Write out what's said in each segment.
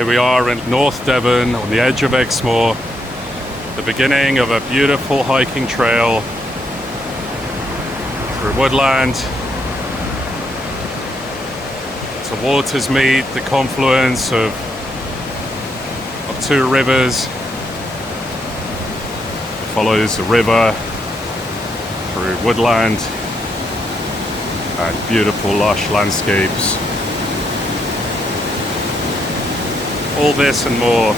Here we are in North Devon on the edge of Exmoor, the beginning of a beautiful hiking trail through woodland to Watersmeet, the confluence of two rivers. It follows a river through woodland and beautiful lush landscapes. All this and more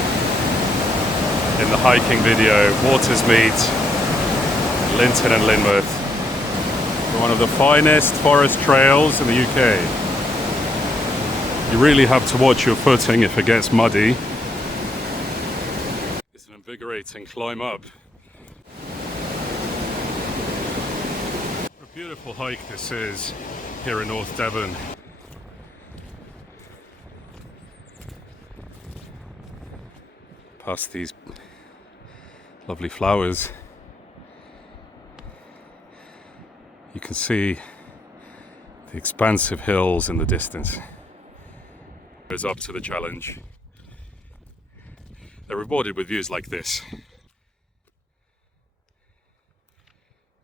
in the hiking video, Watersmeet, Lynton and Lynmouth. One of the finest forest trails in the UK. You really have to watch your footing if it gets muddy. It's an invigorating climb up. What a beautiful hike this is here in North Devon. Past these lovely flowers, you can see the expansive hills in the distance. Goes up to the challenge. They're rewarded with views like this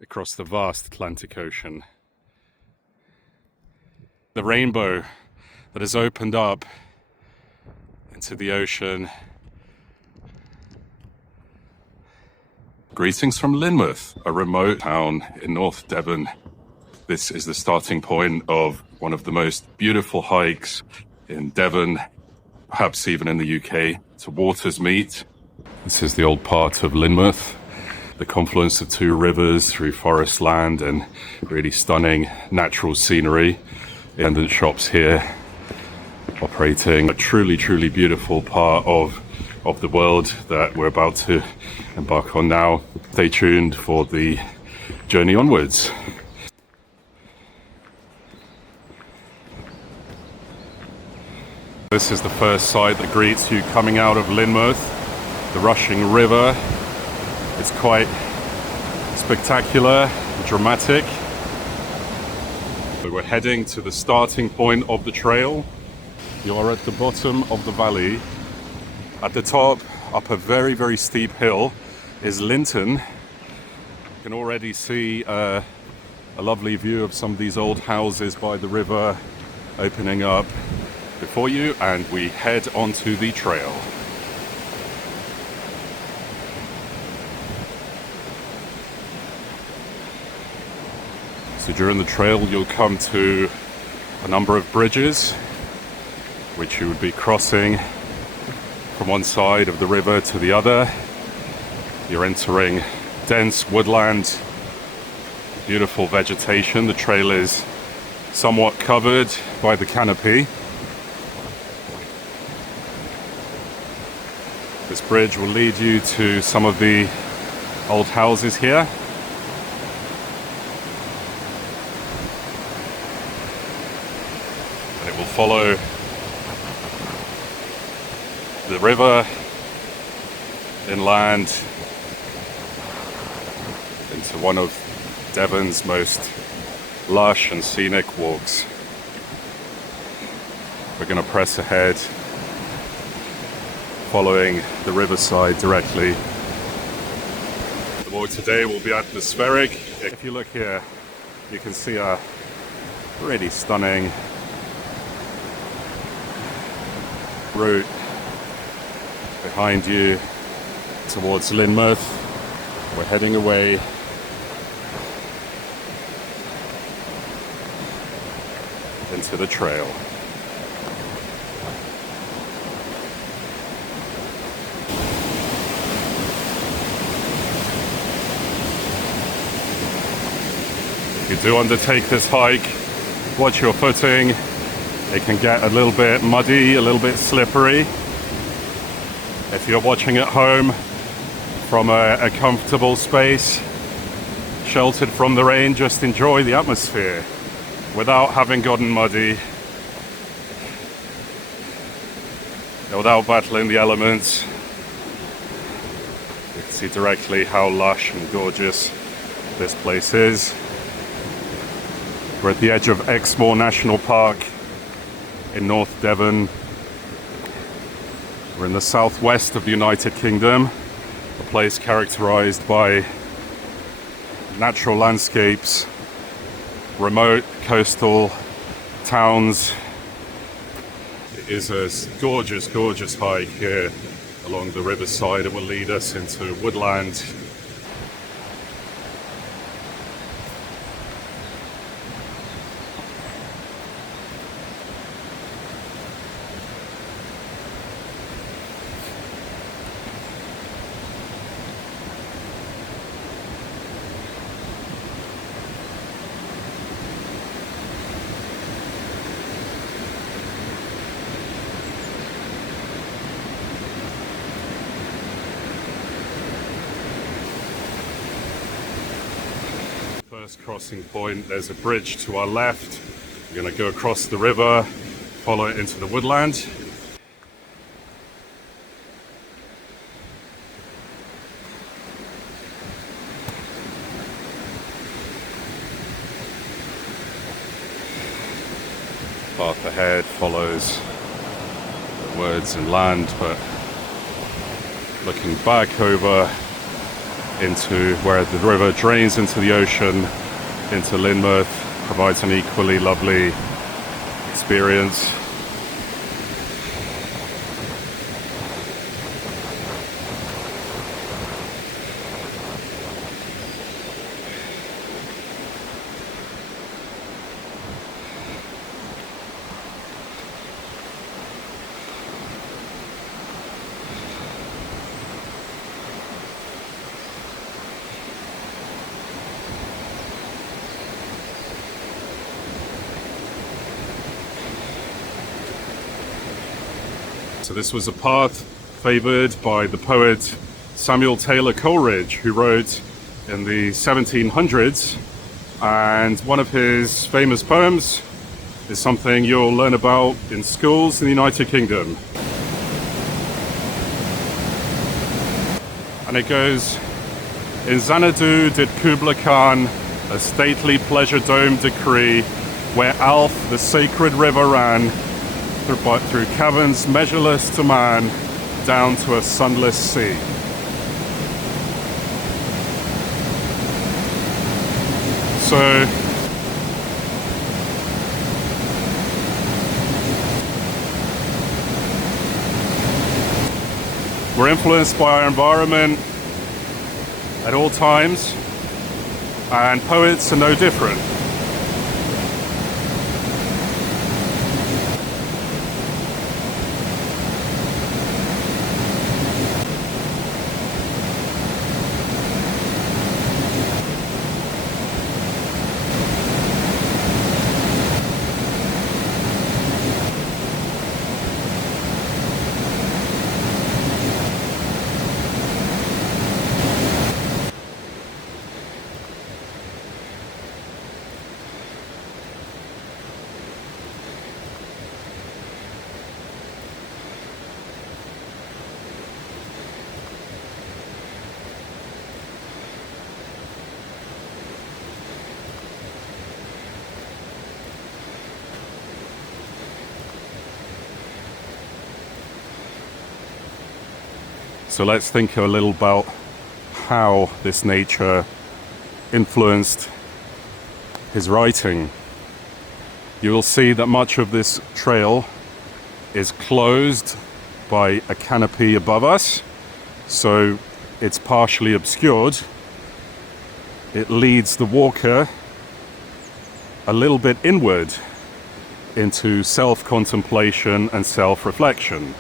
across the vast Atlantic Ocean. The rainbow that has opened up into the ocean. Greetings from Lynmouth, a remote town in North Devon. This is the starting point of one of the most beautiful hikes in Devon, perhaps even in the UK, to Watersmeet. This is the old part of Lynmouth, the confluence of two rivers through forest land and really stunning natural scenery. Independent shops here operating a truly, truly beautiful part of the world that we're about to embark on now. Stay tuned for the journey onwards. This is the first sight that greets you coming out of Lynmouth, the rushing river. It's quite spectacular, dramatic. We're heading to the starting point of the trail. You are at the bottom of the valley. At the top, up a very, very steep hill, is Lynton. You can already see a lovely view of some of these old houses by the river opening up before you, and we head onto the trail. So during the trail, you'll come to a number of bridges, which you would be crossing from one side of the river to the other. You're entering dense woodland, beautiful vegetation. The trail is somewhat covered by the canopy. This bridge will lead you to some of the old houses here. And it will follow the river inland into one of Devon's most lush and scenic walks. We're going to press ahead, following the riverside directly. The walk today will be atmospheric. If you look here, you can see a really stunning route behind you towards Lynmouth. We're heading away into the trail. If you do undertake this hike, watch your footing. It can get a little bit muddy, a little bit slippery. If you're watching at home from a comfortable space, sheltered from the rain, just enjoy the atmosphere without having gotten muddy, without battling the elements. You can see directly how lush and gorgeous this place is. We're at the edge of Exmoor National Park in North Devon. We're in the southwest of the United Kingdom, a place characterized by natural landscapes, remote coastal towns. It is a gorgeous, gorgeous hike here along the riverside. It will lead us into woodland. First crossing point, there's a bridge to our left. We're going to go across the river, follow it into the woodland. Path ahead follows the woods and land, but looking back over into where the river drains into the ocean, into Lynmouth, provides an equally lovely experience. So this was a path favoured by the poet Samuel Taylor Coleridge, who wrote in the 1700s, and one of his famous poems is something you'll learn about in schools in the United Kingdom. And it goes, "In Xanadu did Kubla Khan a stately pleasure dome decree, where Alf the sacred river ran, through caverns measureless to man, down to a sunless sea." So we're influenced by our environment at all times, and poets are no different. So let's think a little about how this nature influenced his writing. You will see that much of this trail is closed by a canopy above us, so it's partially obscured. It leads the walker a little bit inward into self-contemplation and self-reflection.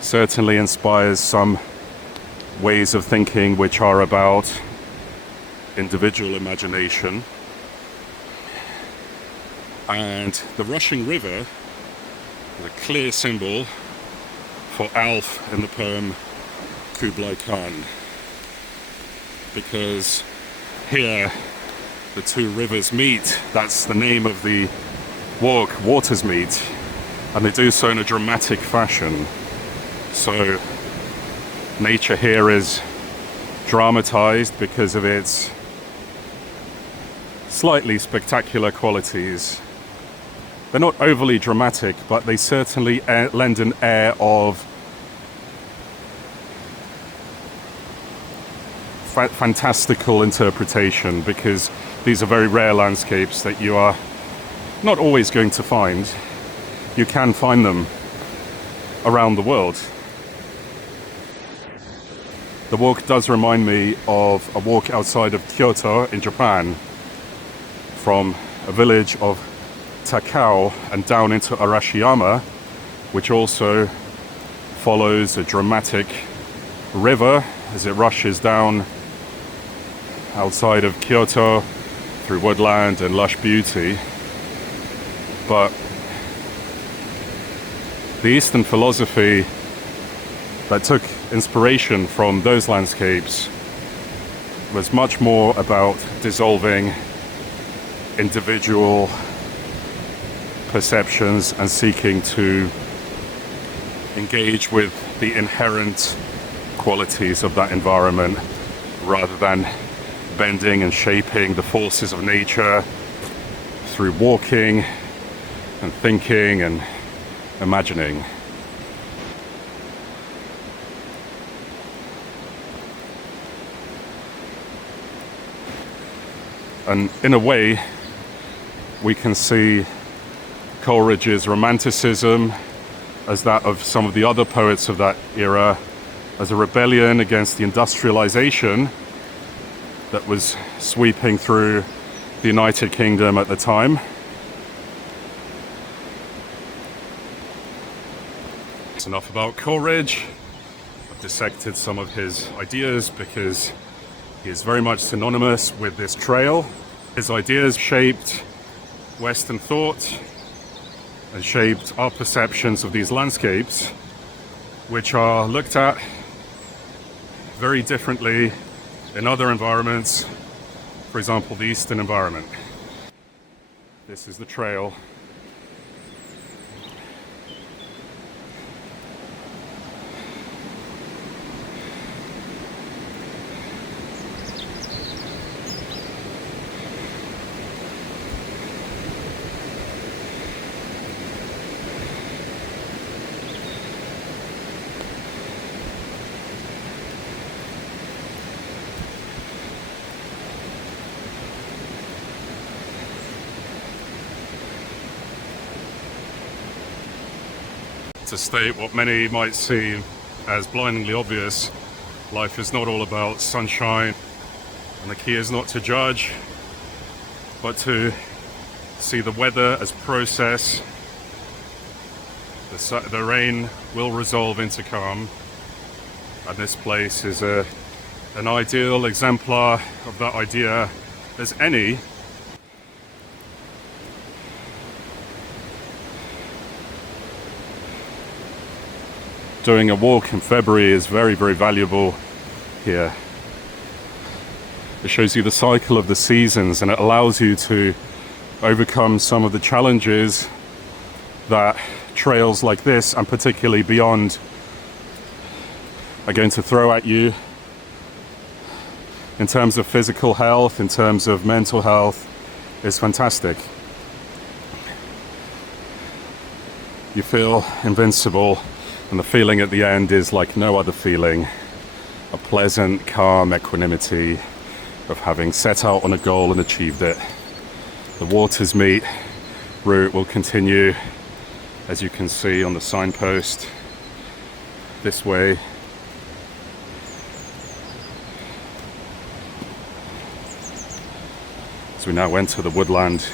Certainly inspires some ways of thinking which are about individual imagination. And the rushing river is a clear symbol for Alf in the poem Kubla Khan, because here the two rivers meet. That's the name of the walk, Watersmeet, and they do so in a dramatic fashion. So nature here is dramatized because of its slightly spectacular qualities. they're not overly dramatic, but they certainly lend an air of fantastical interpretation, because these are very rare landscapes that you are not always going to find. You can find them around the world. The walk does remind me of a walk outside of Kyoto in Japan, from a village of Takao and down into Arashiyama, which also follows a dramatic river as it rushes down outside of Kyoto through woodland and lush beauty. But the Eastern philosophy that took inspiration from those landscapes was much more about dissolving individual perceptions and seeking to engage with the inherent qualities of that environment, rather than bending and shaping the forces of nature through walking and thinking and imagining. And in a way, we can see Coleridge's romanticism as that of some of the other poets of that era, as a rebellion against the industrialization that was sweeping through the United Kingdom at the time. It's enough about Coleridge. I've dissected some of his ideas because he is very much synonymous with this trail. His ideas shaped Western thought and shaped our perceptions of these landscapes, which are looked at very differently in other environments, for example, the Eastern environment. This is the trail. To state what many might see as blindingly obvious, life is not all about sunshine, and the key is not to judge, but to see the weather as process. The rain will resolve into calm, and this place is an ideal exemplar of that idea as any. Doing a walk in February is very, very valuable here. It shows you the cycle of the seasons, and it allows you to overcome some of the challenges that trails like this, and particularly beyond, are going to throw at you in terms of physical health, in terms of mental health. Is fantastic. You feel invincible. And the feeling at the end is like no other feeling, a pleasant, calm equanimity of having set out on a goal and achieved it. The Watersmeet route will continue, as you can see on the signpost, this way. So we now enter the woodland.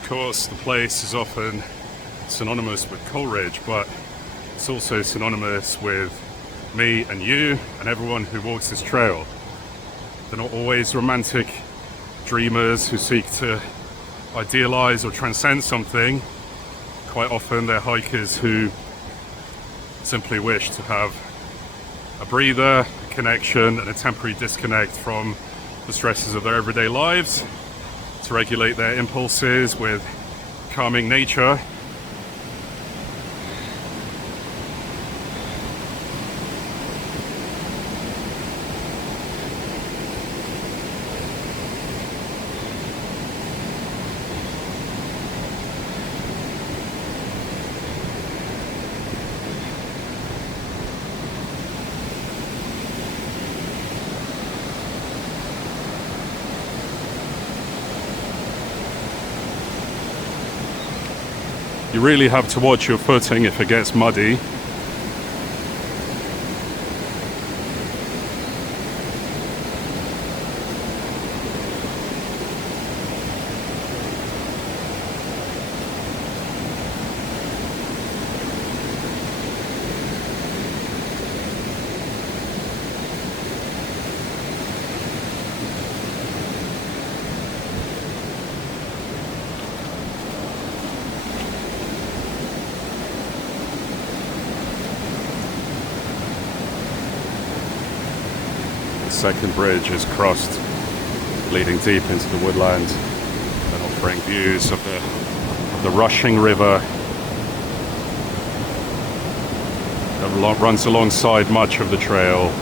Of course, the place is often synonymous with Coleridge, but it's also synonymous with me and you and everyone who walks this trail. They're not always romantic dreamers who seek to idealize or transcend something. Quite often they're hikers who simply wish to have a breather, a connection, and a temporary disconnect from the stresses of their everyday lives, to regulate their impulses with calming nature. You really have to watch your footing if it gets muddy. Second bridge is crossed, leading deep into the woodland and offering views of the rushing river that runs alongside much of the trail.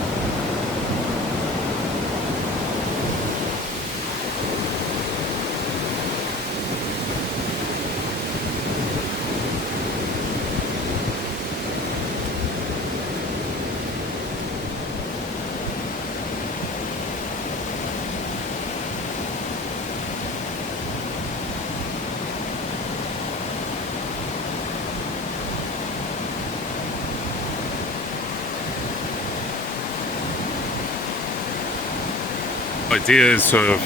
Ideas of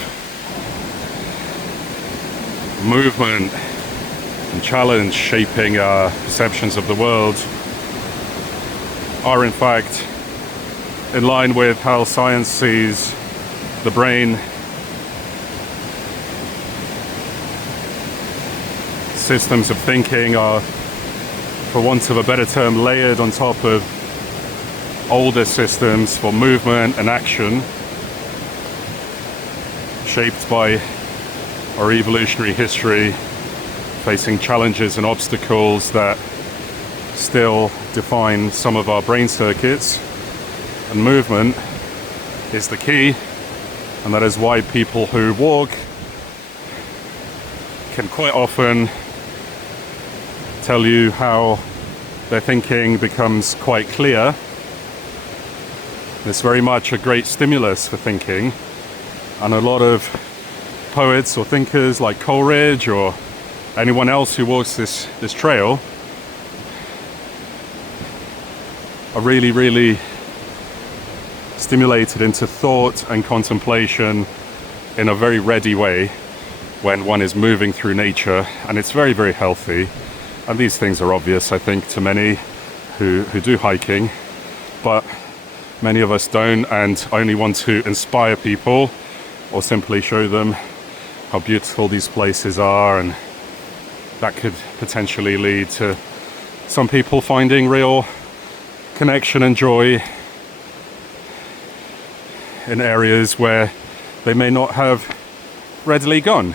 movement and challenge shaping our perceptions of the world are in fact in line with how science sees the brain. Systems of thinking are, for want of a better term, layered on top of older systems for movement and action, shaped by our evolutionary history, facing challenges and obstacles that still define some of our brain circuits. And movement is the key, and that is why people who walk can quite often tell you how their thinking becomes quite clear. It's very much a great stimulus for thinking. And a lot of poets or thinkers like Coleridge or anyone else who walks this trail are really, really stimulated into thought and contemplation in a very ready way when one is moving through nature, and it's very, very healthy. And these things are obvious, I think, to many who do hiking, but many of us don't, and only want to inspire people or simply show them how beautiful these places are, and that could potentially lead to some people finding real connection and joy in areas where they may not have readily gone.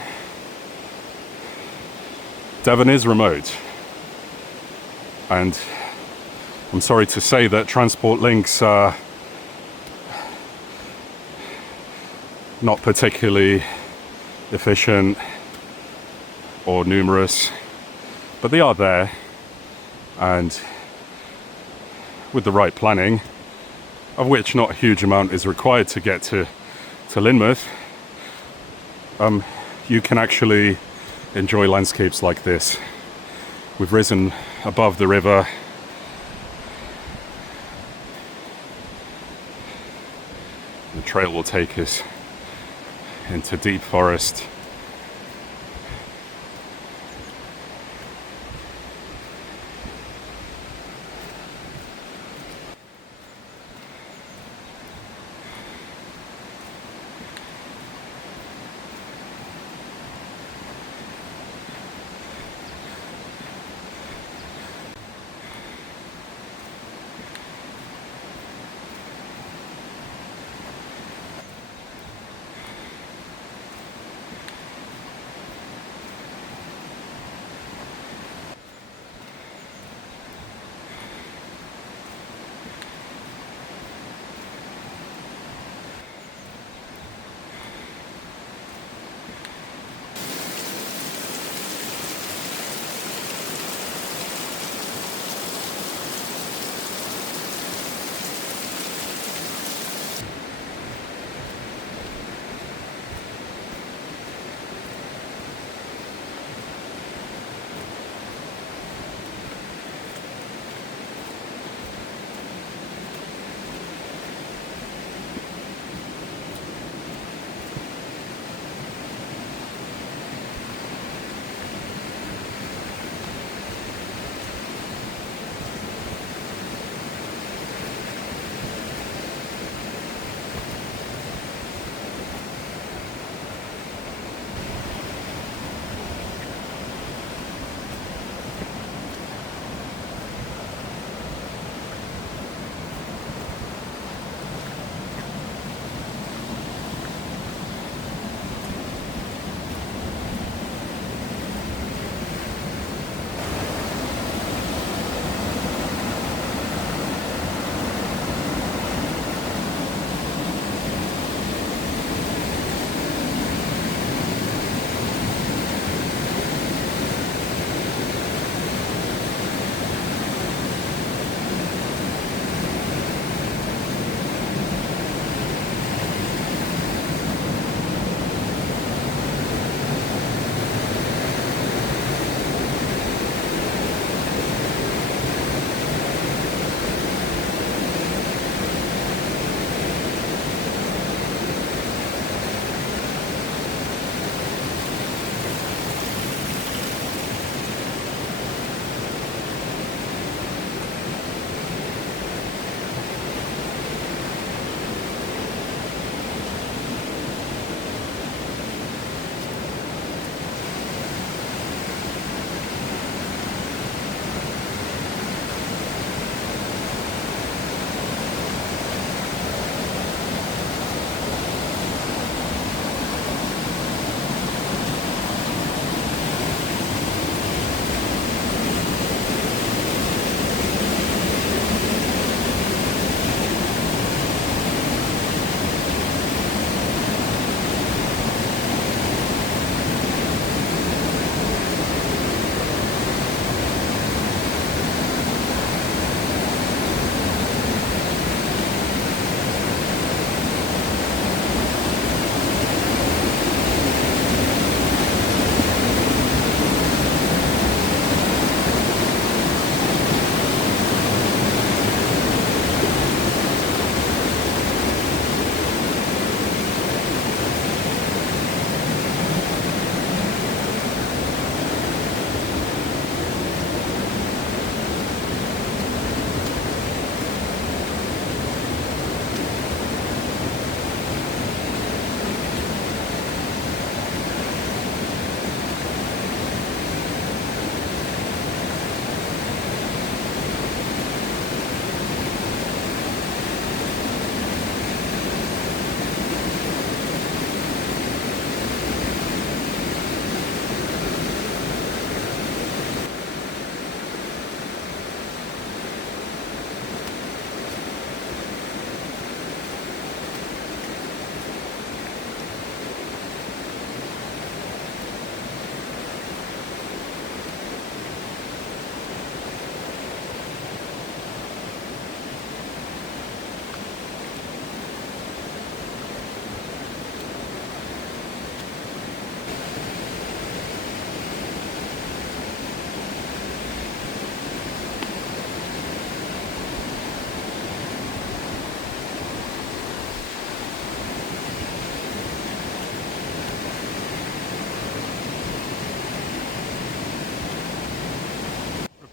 Devon is remote, and I'm sorry to say that transport links are not particularly efficient or numerous, but they are there, and with the right planning, of which not a huge amount is required to get to Lynmouth, you can actually enjoy landscapes like this. We've risen above the river. The trail will take us into deep forest.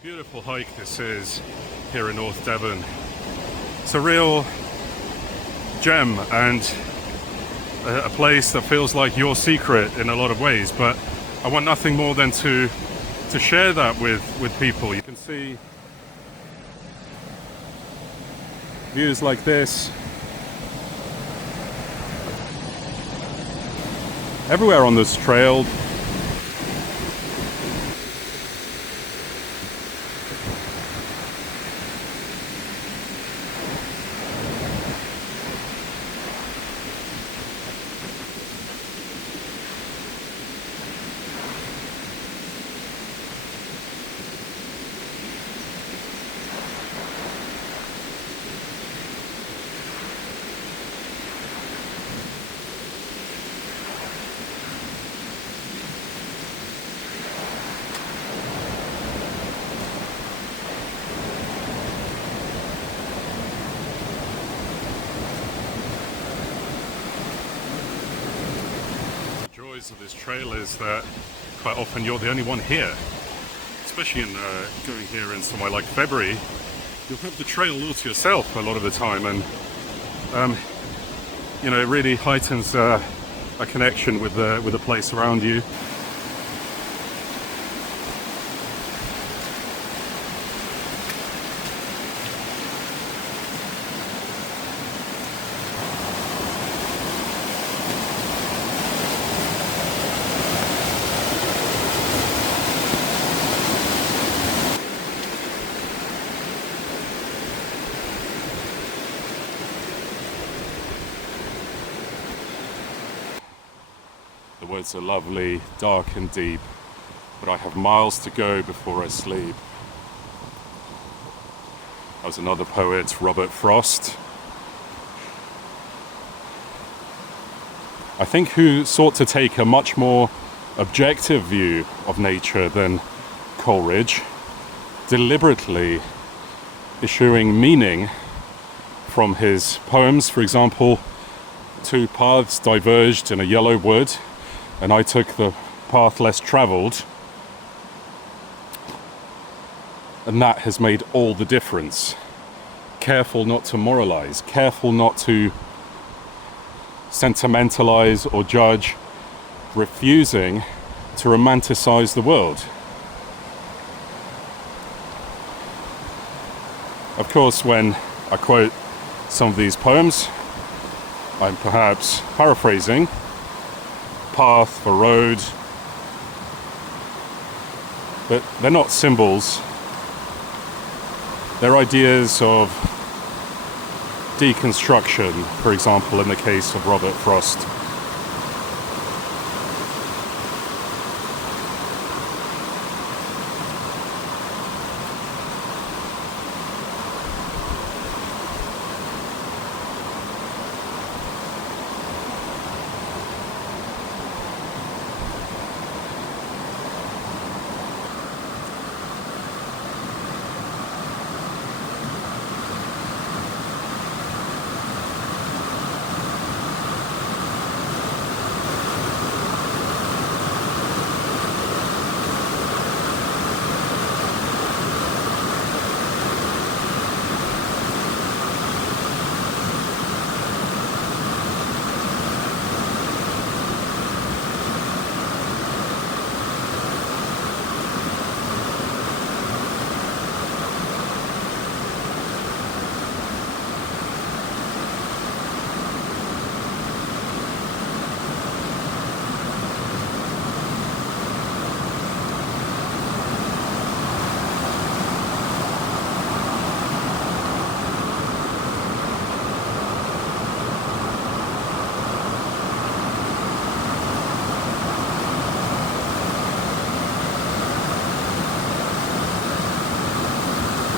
Beautiful hike this is here in North Devon. It's a real gem and a place that feels like your secret in a lot of ways, but I want nothing more than to share that with people. You can see views like this everywhere on this trail. Of this trail is that quite often you're the only one here, especially in going here in somewhere like February. You'll have the trail all to yourself a lot of the time, and you know, it really heightens a connection with the place around you. The woods are lovely, dark and deep, but I have miles to go before I sleep. That was another poet, Robert Frost, I think, who sought to take a much more objective view of nature than Coleridge, deliberately issuing meaning from his poems. For example, two paths diverged in a yellow wood, and I took the path less travelled, and that has made all the difference. Careful not to moralise, careful not to sentimentalise or judge, refusing to romanticise the world. Of course, when I quote some of these poems, I'm perhaps paraphrasing. Path for road, but they're not symbols. They're ideas of deconstruction, for example, in the case of Robert Frost.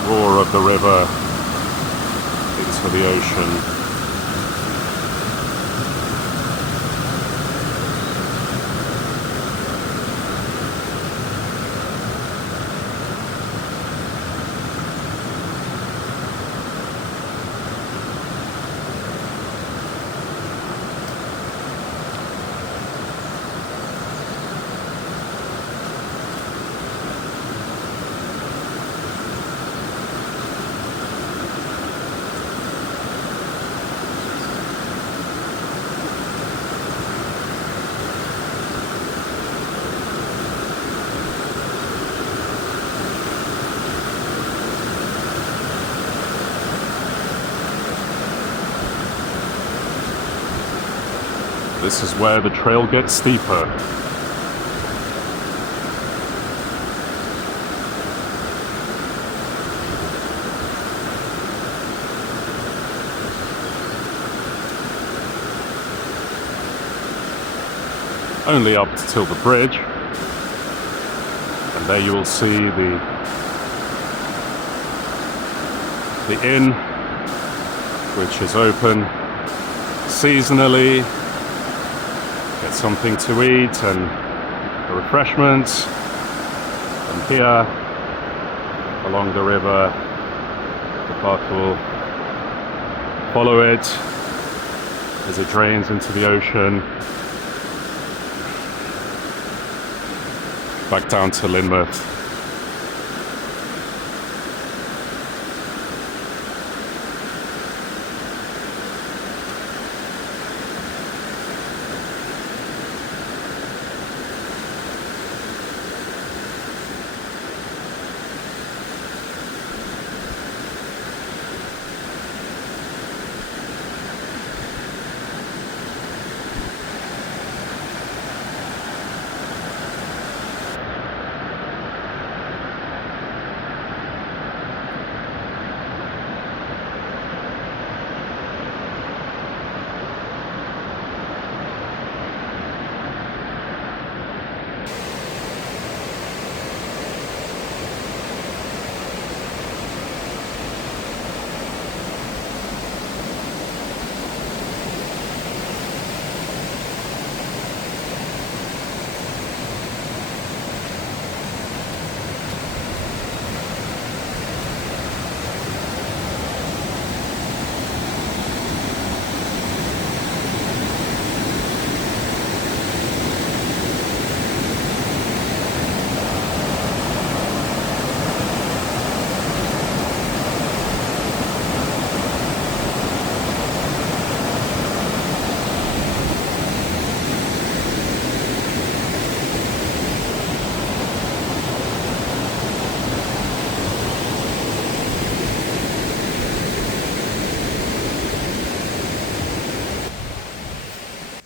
Roar of the river into the ocean. This is where the trail gets steeper. Only up till the bridge, and there you will see the inn, which is open seasonally. Get something to eat and a refreshment. And here along the river, the path will follow it as it drains into the ocean, back down to Lynmouth.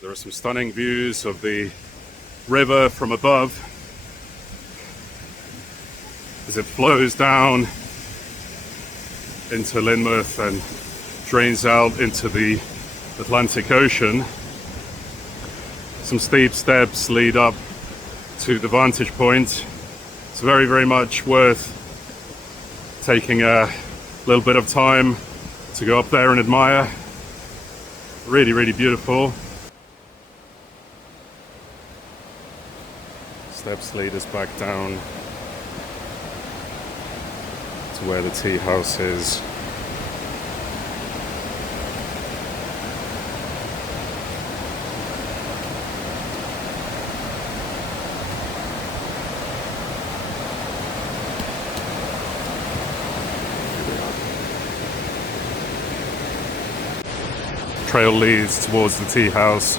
There are some stunning views of the river from above as it flows down into Lynmouth and drains out into the Atlantic Ocean. Some steep steps lead up to the vantage point. It's very, very much worth taking a little bit of time to go up there and admire. Really, really beautiful. Steps lead us back down to where the tea house is. Trail leads towards the tea house.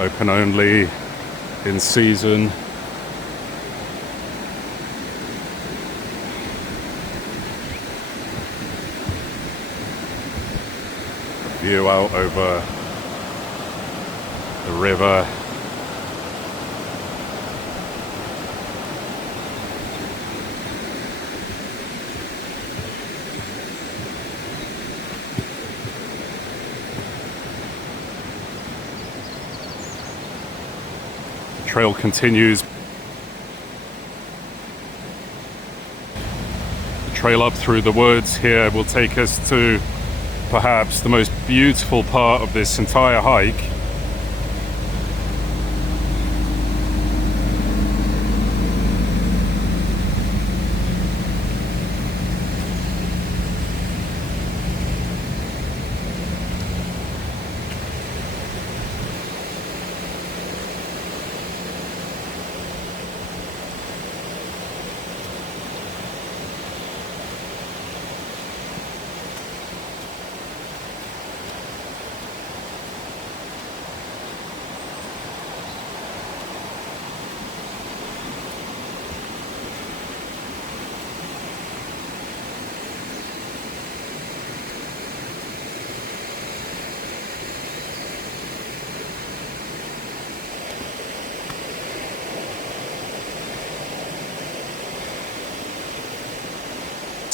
Open only in season. View out over the river. Trail continues. The trail up through the woods here will take us to perhaps the most beautiful part of this entire hike.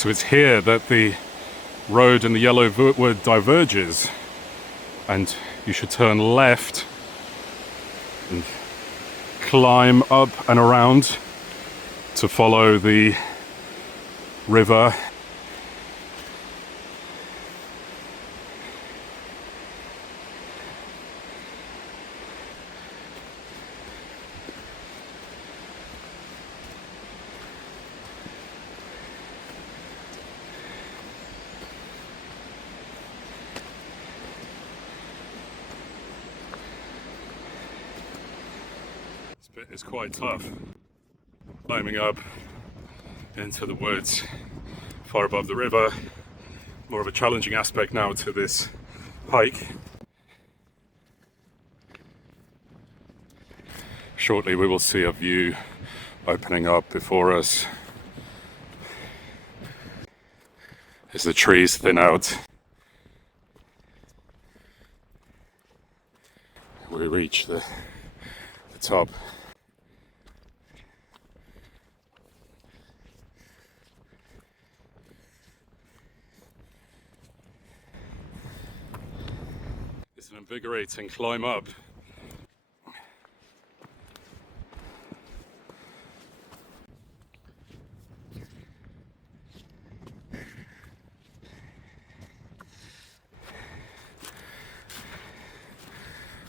So it's here that the road in the yellow wood diverges, and you should turn left and climb up and around to follow the river. This bit is quite tough, climbing up into the woods far above the river. More of a challenging aspect now to this hike. Shortly we will see a view opening up before us as the trees thin out. We reach the top. It's an invigorating climb up.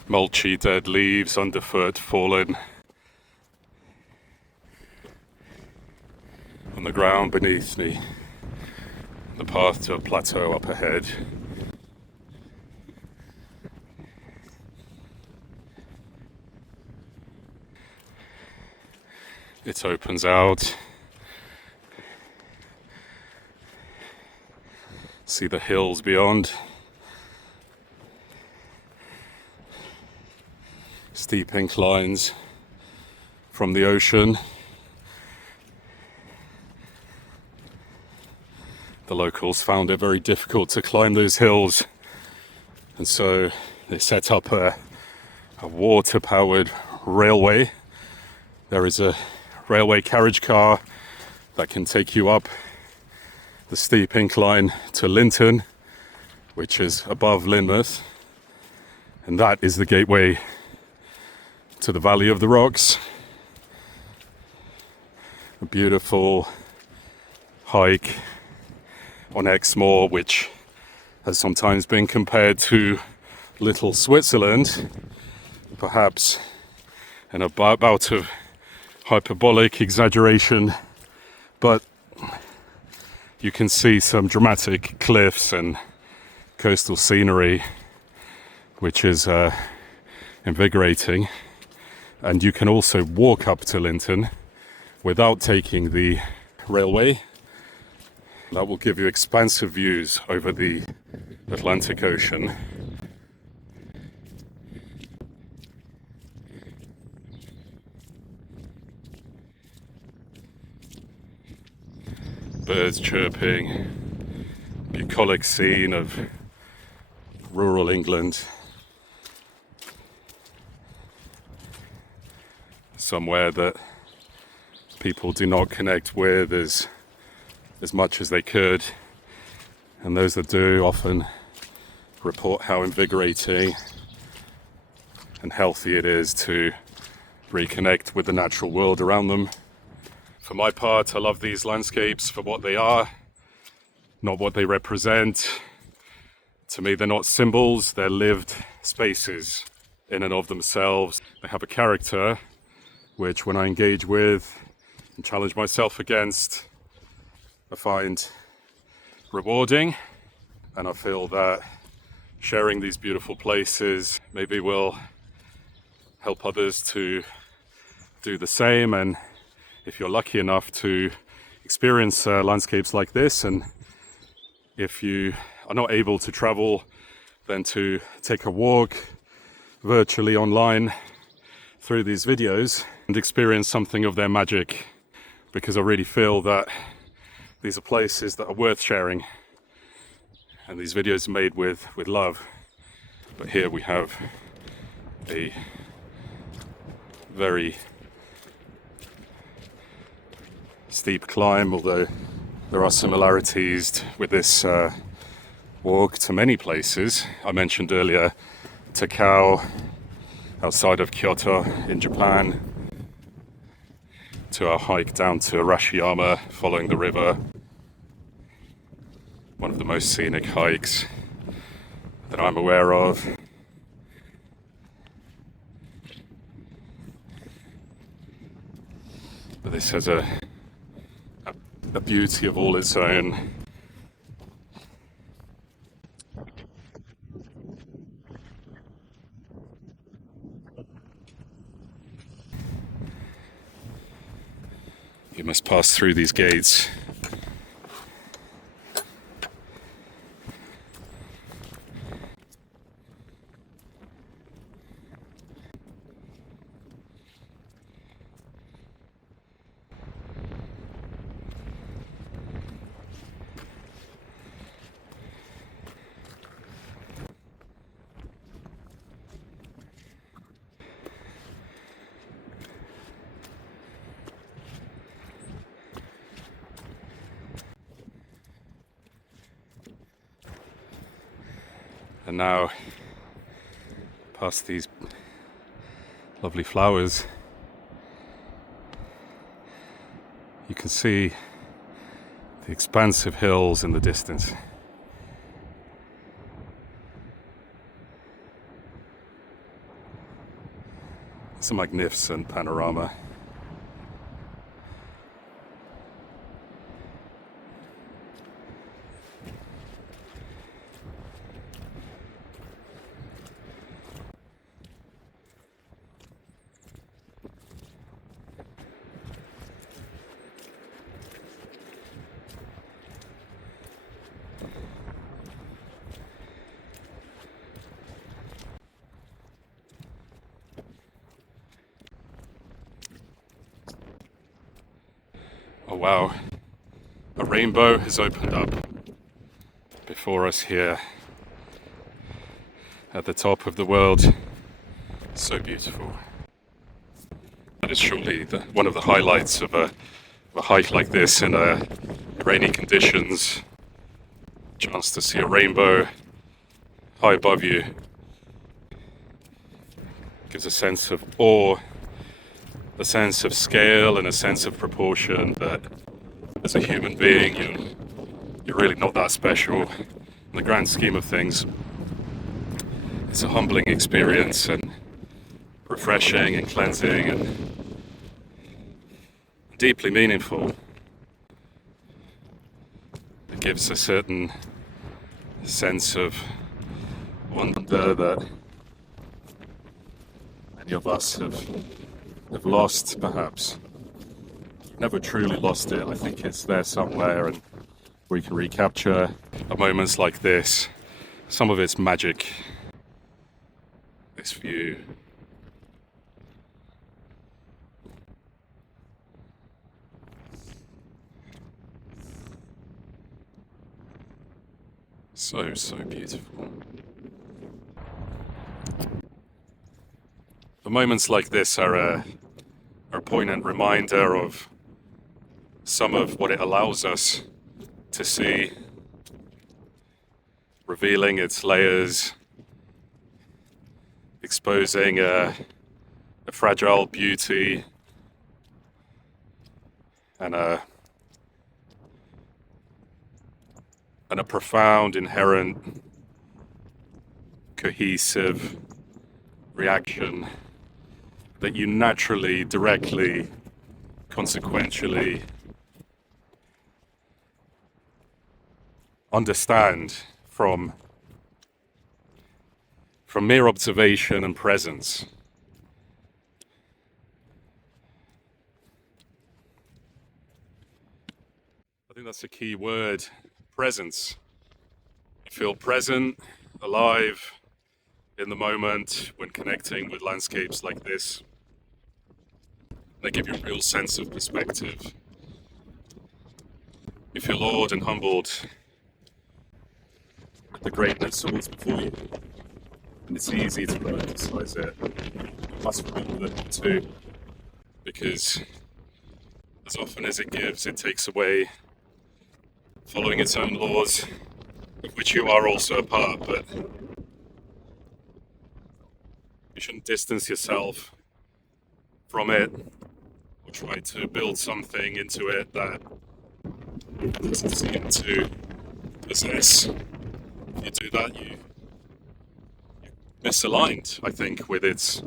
Mulchy dead leaves underfoot fallen on the ground beneath me. The path to a plateau up ahead. It opens out. See the hills beyond. Steep inclines from the ocean. The locals found it very difficult to climb those hills, and so they set up a water-powered railway. There is a railway carriage car that can take you up the steep incline to Lynton, which is above Lynmouth, and that is the gateway to the Valley of the Rocks. A beautiful hike on Exmoor, which has sometimes been compared to Little Switzerland, perhaps in a bout of hyperbolic exaggeration, but you can see some dramatic cliffs and coastal scenery, which is invigorating. And you can also walk up to Lynton without taking the railway. That will give you expansive views over the Atlantic Ocean. Birds chirping, bucolic scene of rural England. Somewhere that people do not connect with as much as they could, and those that do often report how invigorating and healthy it is to reconnect with the natural world around them. For my part, I love these landscapes for what they are, not what they represent. To me, they're not symbols, they're lived spaces in and of themselves. They have a character which, when I engage with and challenge myself against, I find rewarding, and I feel that sharing these beautiful places maybe will help others to do the same. And if you're lucky enough to experience landscapes like this, and if you are not able to travel, then to take a walk virtually online through these videos and experience something of their magic, because I really feel that these are places that are worth sharing, and these videos are made with love. But here we have a very steep climb, although There are similarities with this walk to many places. I mentioned earlier Takao outside of Kyoto in Japan, to our hike down to Arashiyama following the river. One of the most scenic hikes that I'm aware of. But this has a beauty of all its own. You must pass through these gates. And now, past these lovely flowers, you can see the expansive hills in the distance. It's a magnificent panorama. Oh wow, a rainbow has opened up before us here at the top of the world. So beautiful. That is surely one of the highlights of a hike like this in rainy conditions. Chance to see a rainbow high above you gives a sense of awe, a sense of scale and a sense of proportion that as a human being you're really not that special in the grand scheme of things. It's a humbling experience and refreshing and cleansing and deeply meaningful. It gives a certain sense of wonder that many of us have lost, perhaps. Never truly lost it. I think it's there somewhere, and we can recapture at moments like this some of its magic. This view. So beautiful. The moments like this are a poignant reminder of some of what it allows us to see, revealing its layers, exposing a fragile beauty and a profound, inherent, cohesive reaction that you naturally, directly, consequentially understand from mere observation and presence. I think that's a key word, presence. You feel present, alive, in the moment when connecting with landscapes like this. They give you a real sense of perspective. You feel awed and humbled at the greatness of what's before you. And it's easy to romanticize it. You must remember that too, because as often as it gives, it takes away following its own laws, of which you are also a part, but you shouldn't distance yourself from it or try to build something into it that it doesn't seem to possess. If you do that, you misaligned, I think, with its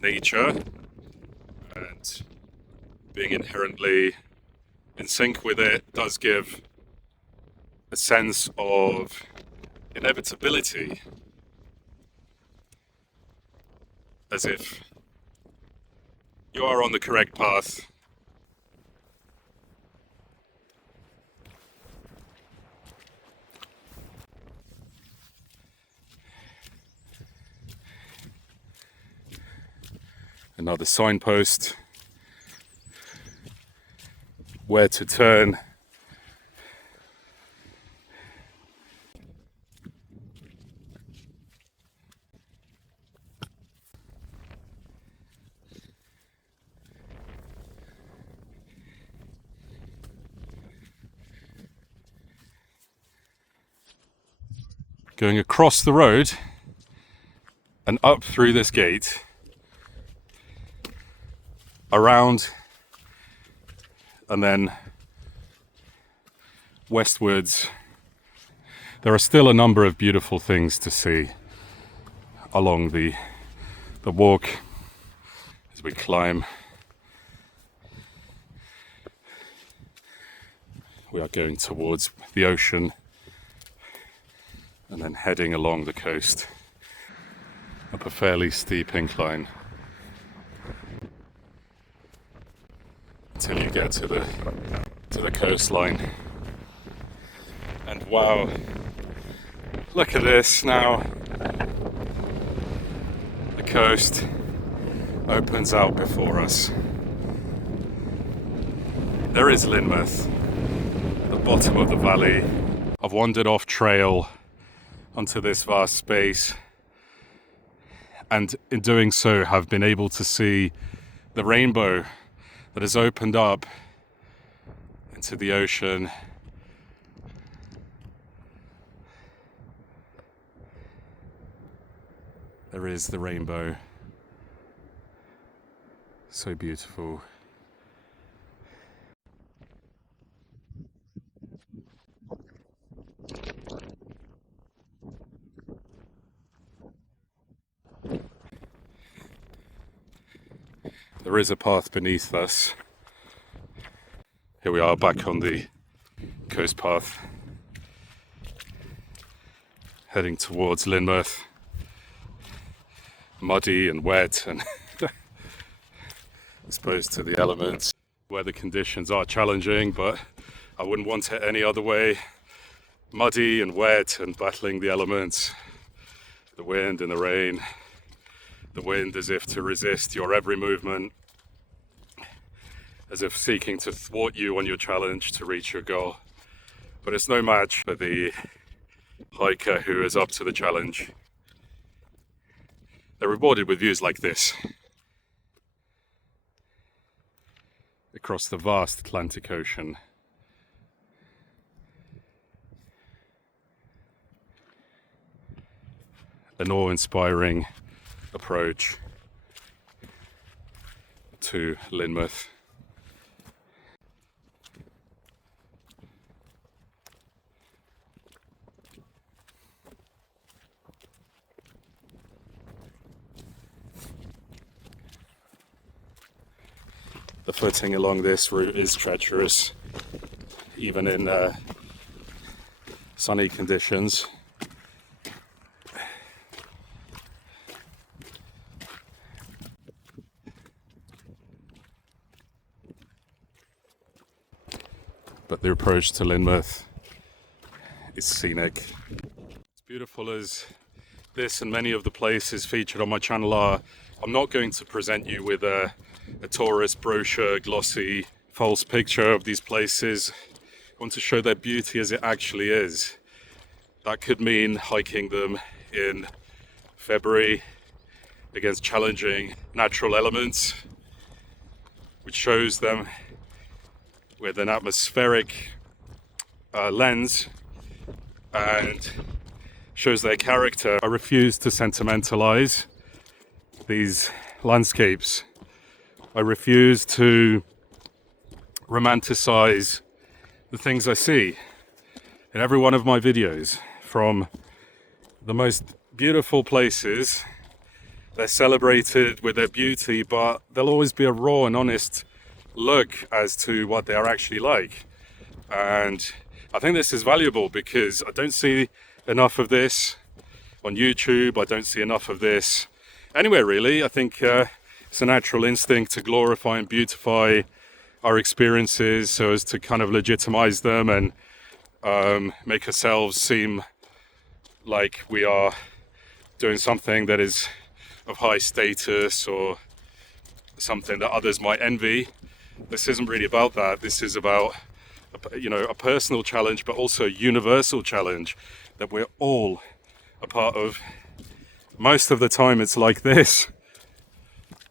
nature, and being inherently in sync with it does give a sense of inevitability, as if you are on the correct path. Another signpost, where to turn. Going across the road and up through this gate, around, and then westwards. There are still a number of beautiful things to see along the walk as we climb. We are going towards the ocean and then heading along the coast up a fairly steep incline until you get to the coastline. And wow, look at this now. The coast opens out before us. There is Lynmouth at the bottom of the valley. I've wandered off trail onto this vast space, and in doing so have been able to see the rainbow that has opened up into the ocean. There is the rainbow. So beautiful. There is a path beneath us. Here we are back on the coast path, heading towards Lynmouth. Muddy and wet and exposed to the elements. Weather conditions are challenging, but I wouldn't want it any other way. Muddy and wet and battling the elements, the wind and the rain. The wind as if to resist your every movement, as if seeking to thwart you on your challenge to reach your goal. But it's no match for the hiker who is up to the challenge. They're rewarded with views like this across the vast Atlantic Ocean. An awe-inspiring approach to Lynmouth. The footing along this route is treacherous, even in sunny conditions. But the approach to Lynmouth is scenic. As beautiful as this and many of the places featured on my channel are, I'm not going to present you with a tourist brochure, glossy, false picture of these places. I want to show their beauty as it actually is. That could mean hiking them in February against challenging natural elements, which shows them with an atmospheric lens and shows their character. I refuse to sentimentalize these landscapes. I refuse to romanticize the things I see in every one of my videos. From the most beautiful places, they're celebrated with their beauty, but there'll always be a raw and honest look as to what they are actually like. And I think this is valuable because I don't see enough of this on YouTube. I don't see enough of this anywhere really. I think it's a natural instinct to glorify and beautify our experiences so as to kind of legitimize them and make ourselves seem like we are doing something that is of high status or something that others might envy. This isn't really about that. This is about a personal challenge, but also a universal challenge that we're all a part of. Most of the time it's like this.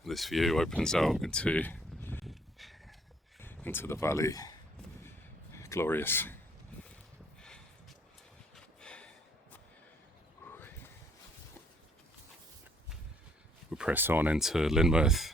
This view opens out into the valley. Glorious. We press on into Lynmouth.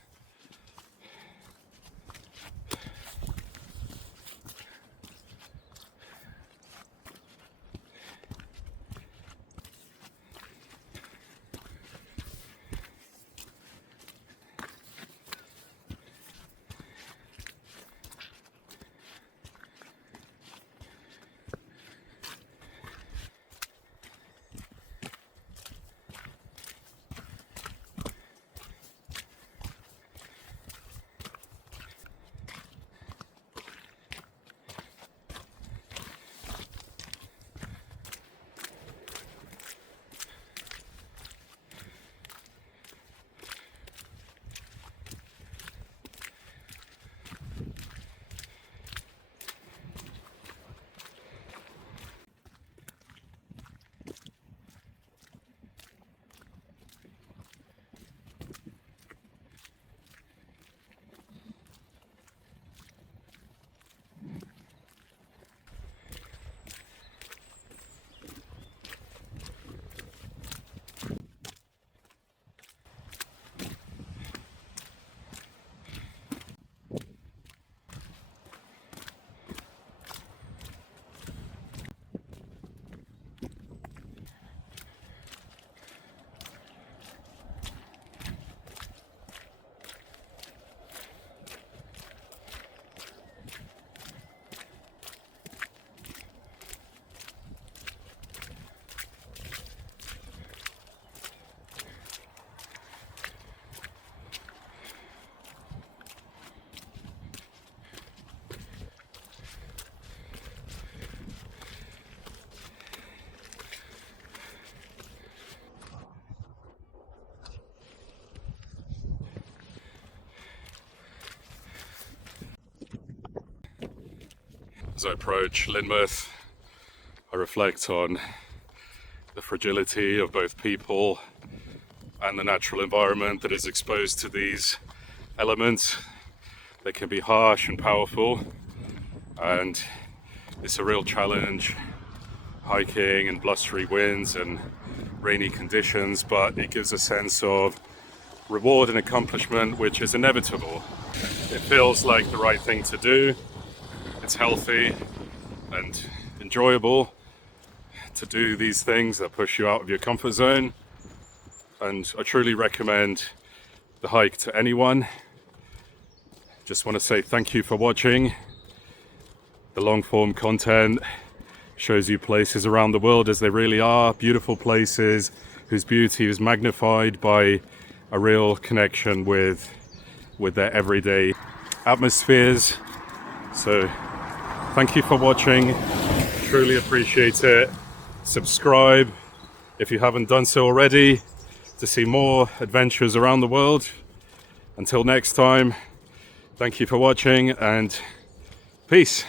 As I approach Lynmouth, I reflect on the fragility of both people and the natural environment that is exposed to these elements. They can be harsh and powerful, and it's a real challenge hiking in blustery winds and rainy conditions, but it gives a sense of reward and accomplishment which is inevitable. It feels like the right thing to do. It's healthy and enjoyable to do these things that push you out of your comfort zone, and I truly recommend the hike to anyone. Just want to say thank you for watching. The long form content shows you places around the world as they really are, beautiful places whose beauty is magnified by a real connection with their everyday atmospheres. So thank you for watching, truly appreciate it. Subscribe if you haven't done so already to see more adventures around the world. Until next time, thank you for watching and peace.